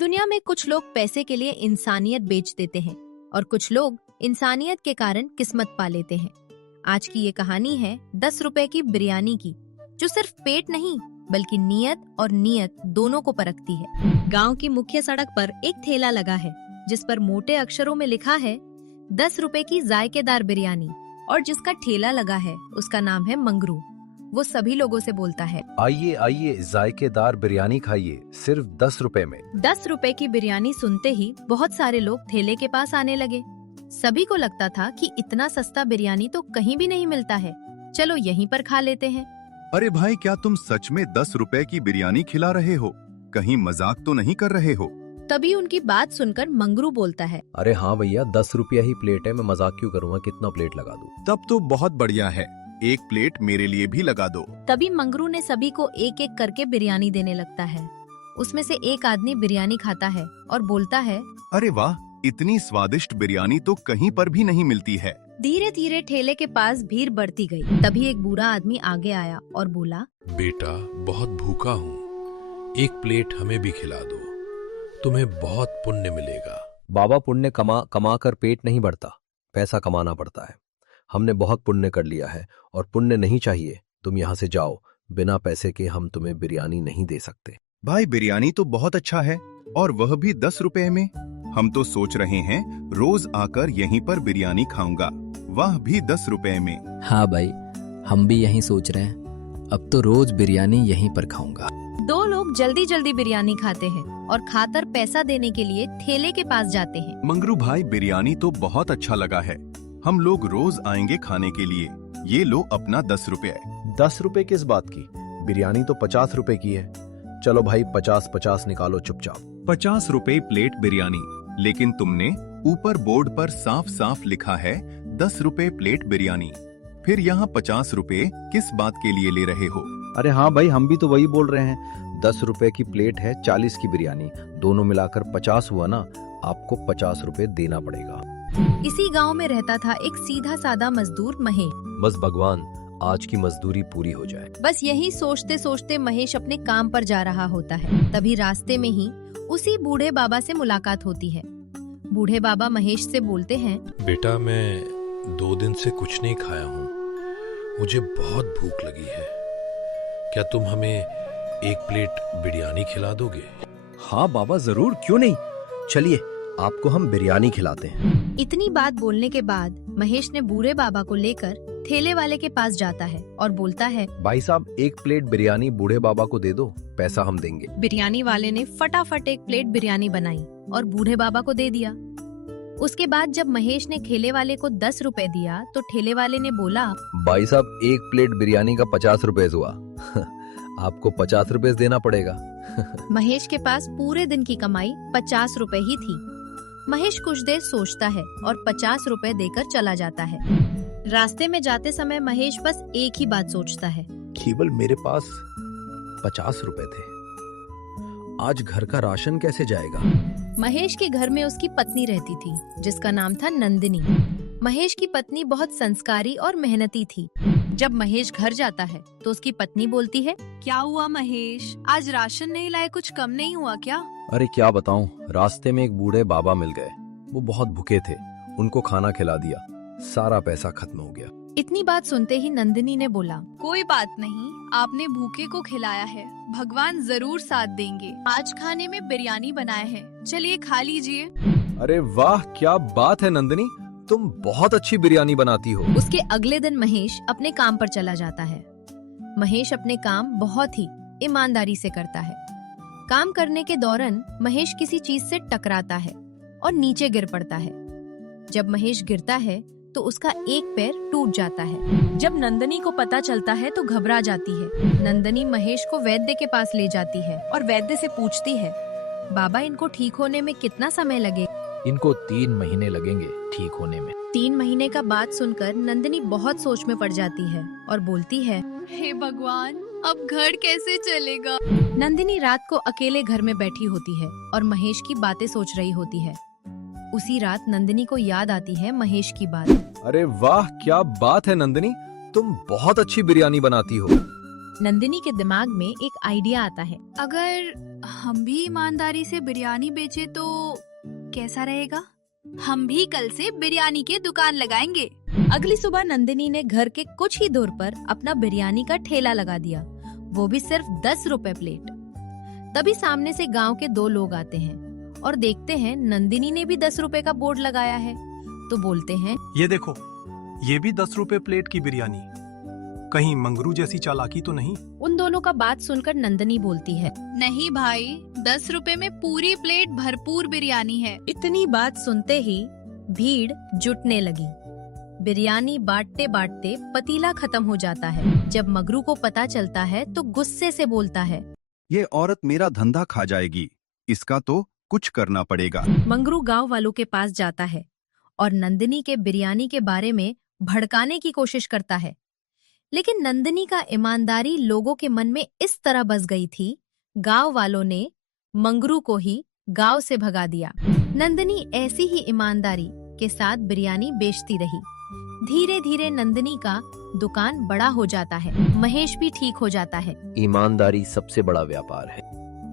दुनिया में कुछ लोग पैसे के लिए इंसानियत बेच देते हैं और कुछ लोग इंसानियत के कारण किस्मत पा लेते हैं। आज की ये कहानी है 10 रुपए की बिरयानी की, जो सिर्फ पेट नहीं बल्कि नियत और नीयत दोनों को परखती है। गांव की मुख्य सड़क पर एक ठेला लगा है जिस पर मोटे अक्षरों में लिखा है 10 रुपए की जायकेदार बिरयानी, और जिसका ठेला लगा है उसका नाम है मंगरू। वो सभी लोगों से बोलता है, आइए आइए जायकेदार बिरयानी खाइए, सिर्फ 10 रुपए में। 10 रुपए की बिरयानी सुनते ही बहुत सारे लोग ठेले के पास आने लगे। सभी को लगता था कि इतना सस्ता बिरयानी तो कहीं भी नहीं मिलता है, चलो यहीं पर खा लेते हैं। अरे भाई, क्या तुम सच में 10 रुपए की बिरयानी खिला रहे हो? कहीं मजाक तो नहीं कर रहे हो? तभी उनकी बात सुनकर मंगरू बोलता है, अरे हाँ भैया, 10 रुपया ही प्लेट है, मैं मजाक क्यों करूँगा, कितना प्लेट लगा दूँ। तब तो बहुत बढ़िया है, एक प्लेट मेरे लिए भी लगा दो। तभी मंगरू ने सभी को एक एक करके बिरयानी देने लगता है। उसमें से एक आदमी बिरयानी खाता है और बोलता है, अरे वाह, इतनी स्वादिष्ट बिरयानी तो कहीं पर भी नहीं मिलती है। धीरे धीरे ठेले के पास भीड़ बढ़ती गई। तभी एक बूढ़ा आदमी आगे आया और बोला, बेटा, बहुत भूखा हूँ, एक प्लेट हमें भी खिला दो, तुम्हें बहुत पुण्य मिलेगा। बाबा, पुण्य कमा कमा कर पेट नहीं बढ़ता, पैसा कमाना पड़ता है। हमने बहुत पुण्य कर लिया है और पुण्य नहीं चाहिए, तुम यहाँ से जाओ, बिना पैसे के हम तुम्हें बिरयानी नहीं दे सकते। भाई, बिरयानी तो बहुत अच्छा है, और वह भी 10 रुपए में। हम तो सोच रहे हैं रोज आकर यहीं पर बिरयानी खाऊंगा, वह भी 10 रुपए में। हाँ भाई, हम भी यही सोच रहे हैं, अब तो रोज बिरयानी यहीं पर खाऊंगा। दो लोग जल्दी जल्दी बिरयानी खाते हैं और खाकर पैसा देने के लिए ठेले के पास जाते हैं। मंगरू भाई, बिरयानी तो बहुत अच्छा लगा है, हम लोग रोज आएंगे खाने के लिए, ये लो अपना 10 रुपए। 10 रुपए किस बात की, बिरयानी तो 50 रुपए की है। चलो भाई, 50-50 निकालो चुपचाप। 50 रुपए प्लेट बिरयानी, लेकिन तुमने ऊपर बोर्ड पर साफ साफ लिखा है 10 रुपए प्लेट बिरयानी, फिर यहाँ 50 रुपए किस बात के लिए ले रहे हो? अरे हाँ भाई, हम भी तो वही बोल रहे हैं, 10 रुपए की प्लेट है, 40 की बिरयानी, दोनों मिलाकर 50 हुआ ना, आपको 50 रुपए देना पड़ेगा। इसी गांव में रहता था एक सीधा सादा मजदूर महेश। बस भगवान, आज की मजदूरी पूरी हो जाए। बस यही सोचते सोचते महेश अपने काम पर जा रहा होता है। तभी रास्ते में ही उसी बूढ़े बाबा से मुलाकात होती है। बूढ़े बाबा महेश से बोलते हैं, बेटा, मैं 2 दिन से कुछ नहीं खाया हूँ, मुझे बहुत भूख लगी है, क्या तुम हमें एक प्लेट बिरयानी खिला दोगे? हाँ बाबा, जरूर, क्यों नहीं, चलिए आपको हम बिरयानी खिलाते हैं। इतनी बात बोलने के बाद महेश ने बूढ़े बाबा को लेकर ठेले वाले के पास जाता है और बोलता है, भाई साहब, एक प्लेट बिरयानी बूढ़े बाबा को दे दो, पैसा हम देंगे। बिरयानी वाले ने फटाफट एक प्लेट बिरयानी बनाई और बूढ़े बाबा को दे दिया। उसके बाद जब महेश ने ठेले वाले को 10 रुपए दिया तो ठेले वाले ने बोला, भाई साहब, एक प्लेट बिरयानी का 50 रुपए हुआ आपको 50 रुपए देना पड़ेगा। महेश के पास पूरे दिन की कमाई 50 रुपए ही थी। महेश कुछ देर सोचता है और 50 रुपए देकर चला जाता है। रास्ते में जाते समय महेश बस एक ही बात सोचता है, केवल मेरे पास 50 रुपए थे, आज घर का राशन कैसे जाएगा। महेश के घर में उसकी पत्नी रहती थी जिसका नाम था नंदिनी। महेश की पत्नी बहुत संस्कारी और मेहनती थी। जब महेश घर जाता है तो उसकी पत्नी बोलती है, क्या हुआ महेश, आज राशन नहीं लाए, कुछ कम नहीं हुआ क्या? अरे क्या बताऊं, रास्ते में एक बूढ़े बाबा मिल गए, वो बहुत भूखे थे, उनको खाना खिला दिया, सारा पैसा खत्म हो गया। इतनी बात सुनते ही नंदिनी ने बोला, कोई बात नहीं, आपने भूखे को खिलाया है, भगवान जरूर साथ देंगे। आज खाने में बिरयानी बनाए हैं, चलिए खा लीजिए। अरे वाह, क्या बात है नंदिनी, तुम बहुत अच्छी बिरयानी बनाती हो। उसके अगले दिन महेश अपने काम पर चला जाता है। महेश अपने काम बहुत ही ईमानदारी से करता है। काम करने के दौरान महेश किसी चीज से टकराता है और नीचे गिर पड़ता है। जब महेश गिरता है तो उसका एक पैर टूट जाता है। जब नंदिनी को पता चलता है तो घबरा जाती है। नंदिनी महेश को वैद्य के पास ले जाती है और वैद्य से पूछती है, बाबा, इनको ठीक होने में कितना समय लगेगा? इनको 3 महीने लगेंगे ठीक होने में। 3 महीने का बात सुनकर नंदिनी बहुत सोच में पड़ जाती है और बोलती है, हे भगवान, अब घर कैसे चलेगा? नंदिनी रात को अकेले घर में बैठी होती है और महेश की बातें सोच रही होती है। उसी रात नंदिनी को याद आती है महेश की बात। अरे वाह, क्या बात है नंदिनी, तुम बहुत अच्छी बिरयानी बनाती हो। नंदिनी के दिमाग में एक आइडिया आता है। अगर हम भी ईमानदारी से बिरयानी बेचे तो कैसा रहेगा? हम भी कल से बिरयानी की दुकान लगाएंगे। अगली सुबह नंदिनी ने घर के कुछ ही दूर पर अपना बिरयानी का ठेला लगा दिया, वो भी सिर्फ 10 रुपए प्लेट। तभी सामने से गांव के 2 लोग आते हैं और देखते हैं नंदिनी ने भी 10 रुपए का बोर्ड लगाया है, तो बोलते हैं, ये देखो, ये भी 10 रुपए प्लेट की बिरयानी। कहीं मंगरू जैसी चालाकी तो नहीं? उन दोनों का बात सुनकर नंदिनी बोलती है, नहीं भाई, 10 रुपए में पूरी प्लेट भरपूर बिरयानी है। इतनी बात सुनते ही भीड़ जुटने लगी। बिरयानी बांटते बांटते पतीला खत्म हो जाता है। जब मगरू को पता चलता है तो गुस्से से बोलता है, ये औरत मेरा धंधा खा जाएगी, इसका तो कुछ करना पड़ेगा। मंगरू गांव वालों के पास जाता है और नंदिनी के बिरयानी के बारे में भड़काने की कोशिश करता है, लेकिन नंदिनी का ईमानदारी लोगों के मन में इस तरह बस गई थी, गांव वालों ने मंगरू को ही गांव से भगा दिया। नंदिनी ऐसी ही ईमानदारी के साथ बिरयानी बेचती रही। धीरे धीरे नंदिनी का दुकान बड़ा हो जाता है, महेश भी ठीक हो जाता है। ईमानदारी सबसे बड़ा व्यापार है।